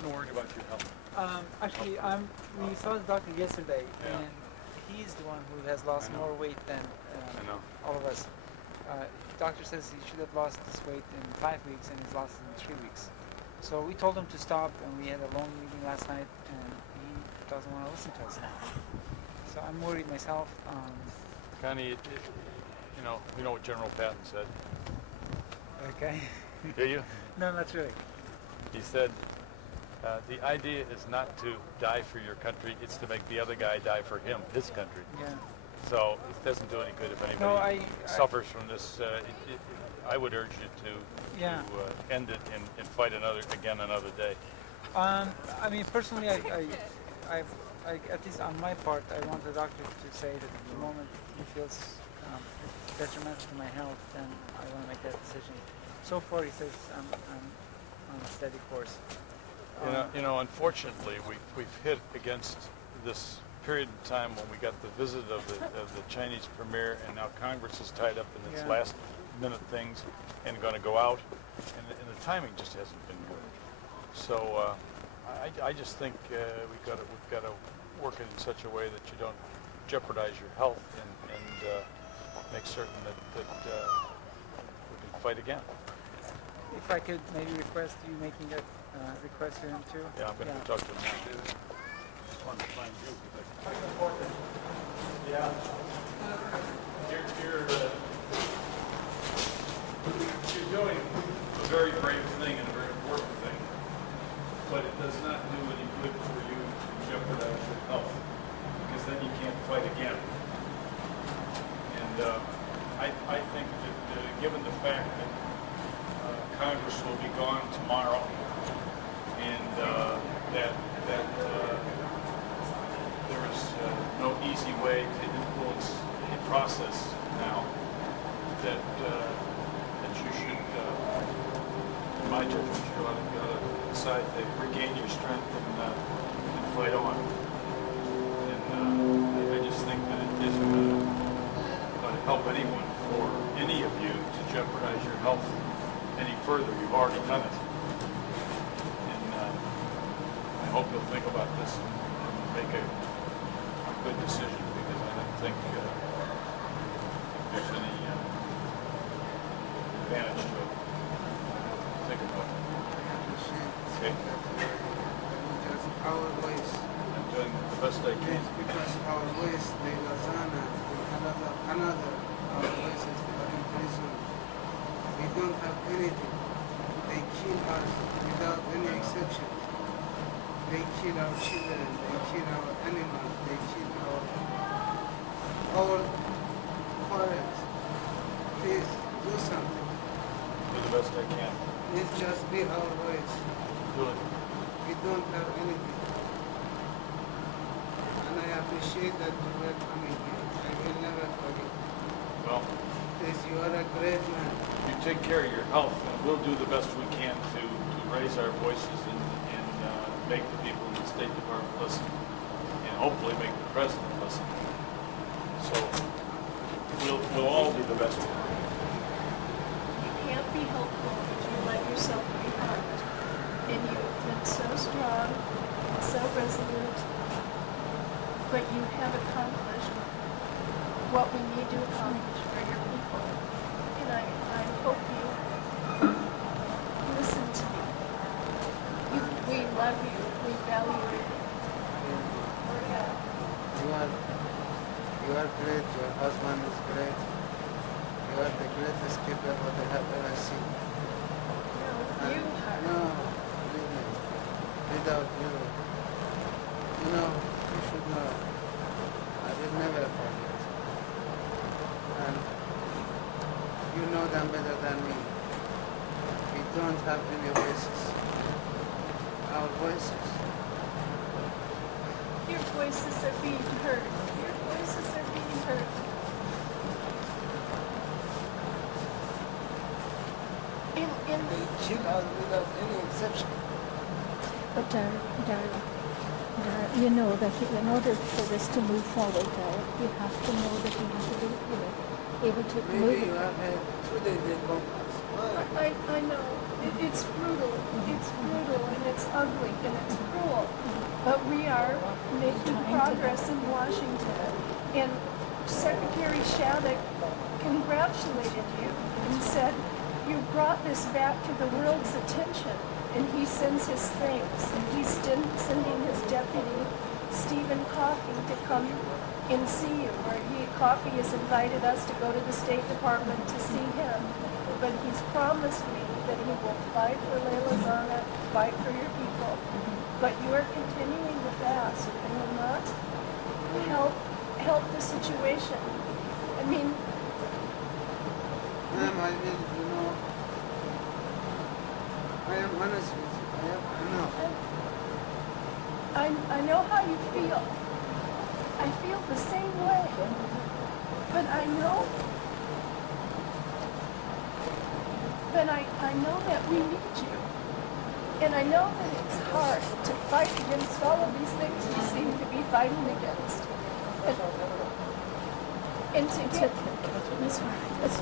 getting worried about your health. Actually, we saw the doctor yesterday, Yeah. and he's the one who has lost I know. more weight than I know. all of us. Doctor says he should have lost this weight in 5 weeks, and he's lost it in 3 weeks. So we told him to stop, and we had a long meeting last night, and he doesn't want to listen to us now. So I'm worried myself. Connie, you know what General Patton said. Okay. Do you? No, not really. He said, the idea is not to die for your country, it's to make the other guy die for him, his country. Yeah. So it doesn't do any good if anybody No, I suffers from this. I would urge you to Yeah. end it and fight another day. I mean, personally, I, at least on my part, I want the doctor to say that the moment he feels detrimental to my health, then I want to make that decision. So far, he says I'm on a steady course. Unfortunately, we've hit against this period of time when we got the visit of the Chinese premier, and now Congress is tied up in its Yeah. last minute things and going to go out, and the timing just hasn't been good. So I just think we've got to work it in such a way that you don't jeopardize your health and make certain that we can fight again. If I could maybe request you making that request to him too. Yeah, I'm going to talk to him now. Fun to find you. Yeah. You're doing a very brave thing and a very important thing, but it does not do any good for you to jeopardize your health, because then you can't fight again. And I think that given the fact that Congress will be gone tomorrow, and that there is no easy way to influence a process now, that you should, in my judgment, you ought to decide to regain your strength and fight on. And I just think that it isn't going to help anyone or any of you to jeopardize your health any further. You've already done it. And I hope you'll think about this and make a good decision, because I don't think there's any advantage to it. Think about it. Okay? Because our voice, I'm doing the best I can. yes, because our voice, the Lazana, another, our voices, they are in prison. We don't have anything. They kill us without any exception. They kill our children, they kill our animals, they kill our forests. Please do something. Do the best I can. Please just be our voice. Do it. We don't have anything. And I appreciate that you were coming here. I will never forget. Well, Please, you are a great man. you take care of your health, and we'll do the best we can to raise our voices and make the people in the State Department listen, and hopefully make the President listen. So we'll all do the best we can. You can't be helpful if you let yourself be harmed. And you've been so strong, so resolute, but you have accomplished what we need to accomplish for your people. And I hope you listen to me. We love you. We value you. You are great. Your husband is great. You are the greatest keeper what I have ever seen. No, And you are. no, believe me, without you, you should know. I will never forget. And you know them better than me. We don't have any voices. Our voices. Your voices are being heard. Your voices are being heard. In They kill us without any exception. But Darla, you know that in order for this to move forward, Darla, you have to know that you have to be able to move Maybe it. you have had 2 days they bombed us. Why? I know. It's brutal. It's brutal and it's ugly and it's cruel. But we are making progress in Washington. And Secretary Shattuck congratulated you and said, you brought this back to the world's attention. And he sends his thanks. And he's sending his deputy, Stephen Coffey, to come and see you. Or Coffey has invited us to go to the State Department to see him. But he's promised me that he will fight for Layla Zana, fight for your people. But you are continuing the fast and will not help the situation. I mean, Ma'am, I will, I am honest with you. I have enough. I know how you feel. I feel the same way. But I know that we need you. And I know that it's hard to fight against all of these things we seem to be fighting against. And to get